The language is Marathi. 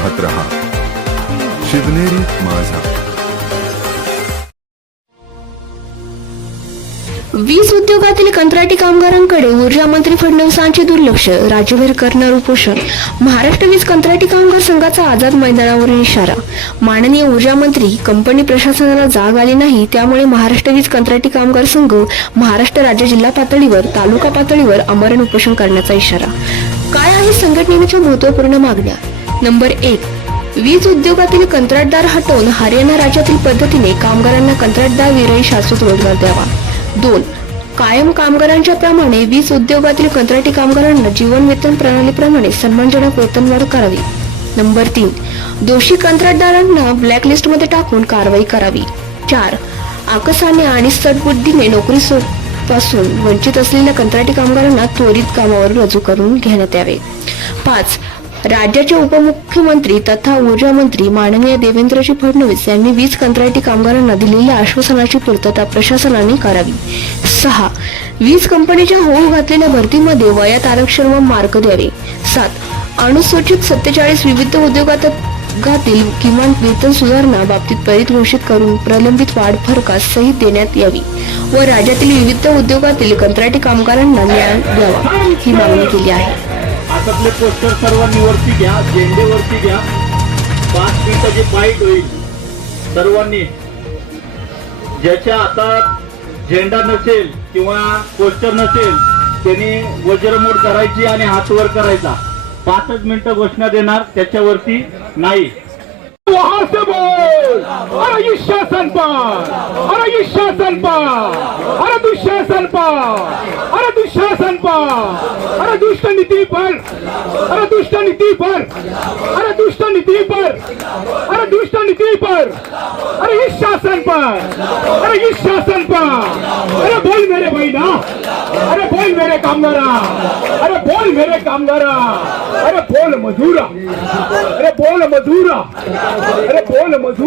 पाहत रहा शिवनेरी माझा. वीज उद्योगातील कंत्राटी कामगारांकडे ऊर्जा मंत्री फडणवीसांचे दुर्लक्ष, राज्यभर करणार उपोषण. महाराष्ट्र वीज कंत्राटी कामगार संघाचा आझाद मैदानावरून इशारा. माननीय ऊर्जा मंत्री, कंपनी प्रशासनाला जाग आली नाही, त्यामुळे महाराष्ट्र वीज कंत्राटी कामगार संघ महाराष्ट्र राज्य जिल्हा पातळीवर तालुका पातळीवर आमरण उपोषण करण्याचा इशारा. काय आहे संघटनेच्या महत्त्वपूर्ण मागण्या? नंबर 1, वीज उद्योगातील कंत्राटदार हटवून हरियाणा राज्यातील पद्धतीने कामगारांना कंत्राटदार विरहित शाश्वत रोजगार द्यावा. 2, कायम कामगारांच्या प्रमाणे वीज उद्योगातील कंत्राटी कामगारांना जीवन वेतन प्रणालीप्रमाणे सन्मानजनक वेतनवाढ करावी. नंबर 3, दोषी कंत्राटदारांना ब्लॅकलिस्टमध्ये टाकून कारवाई करावी. 4, आकसाने आणि सद्बुद्धीने नोकरीपासून वंचित असलेल्या कंत्राटी कामगारांना त्वरित कामावर रुजू करून घेण्यात यावे. 5, राज्याचे उपमुख्यमंत्री तथा ऊर्जा मंत्री माननीय देवेंद्रजी फडणवीस यांनी वीज कंत्राटी कामगारांना दिलेल्या आश्वासनाची पूर्तता प्रशासनाने करावी. 6, वीज कंपनीच्या होऊ घातलेल्या भरतीमध्ये वयात आरक्षण व मार्क द्यावे. 7, अनुसूचित 47 विविध उद्योगातील किमान वेतन सुधारणा बाबतीत त्वरित घोषित करून प्रलंबित वाढ फरकास सही देण्यात यावी व राज्यातील विविध उद्योगातील कंत्राटी कामगारांना न्याय द्यावा ही मागणी केली आहे. हातातले पोस्टर सर्वांनी वरती घ्या, झेंडे वरती घ्या. 5 मिनिटाची फाईट होईल. सर्वांनी ज्याच्या हातात झेंडा नसेल किंवा पोस्टर नसेल त्यांनी वज्रमूठ करायची आणि हात वर करायचा. 5 मिनिटं घोषणा देणार, त्याच्यावरती नाही. वहां से बोल, अरे ये शासन पर, अरे ये शासन पर, अरे दुशासन पर, अरे दुशासन पर, अरे दुष्ट नीति पर, अरे दुष्ट नीति पर, अरे दुष्ट नीति पर, अरे दुष्ट नीति पर, अरे इस शासन पर, अरे इस शासन पर. अरे बोल मेरे भाई ना, अरे बोल मेरे कामगारा, अरे बोल मेरे कामगारा, अरे बोल मजूरा, अरे बोल मजूरा, अरे बोल मजूर.